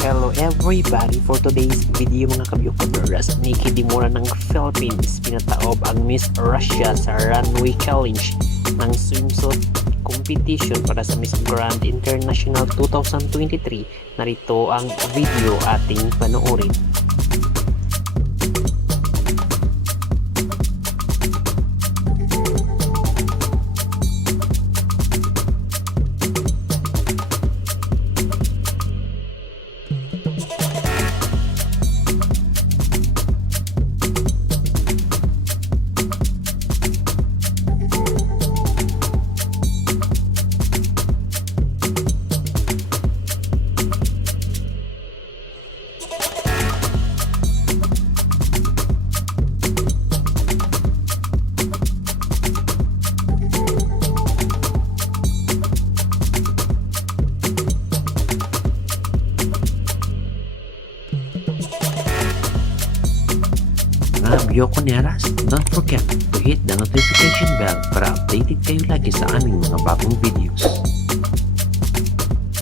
Hello everybody! For today's video mga kabyokabers, nikidimura ng Philippines pinataob ang Miss Russia sa runway challenge ng swimsuit competition para sa Miss Grand International 2023. Narito ang video ating panoorin. Mga Bioconeras, don't forget to hit the notification bell para updated kayo lagi sa aming mga bagong videos.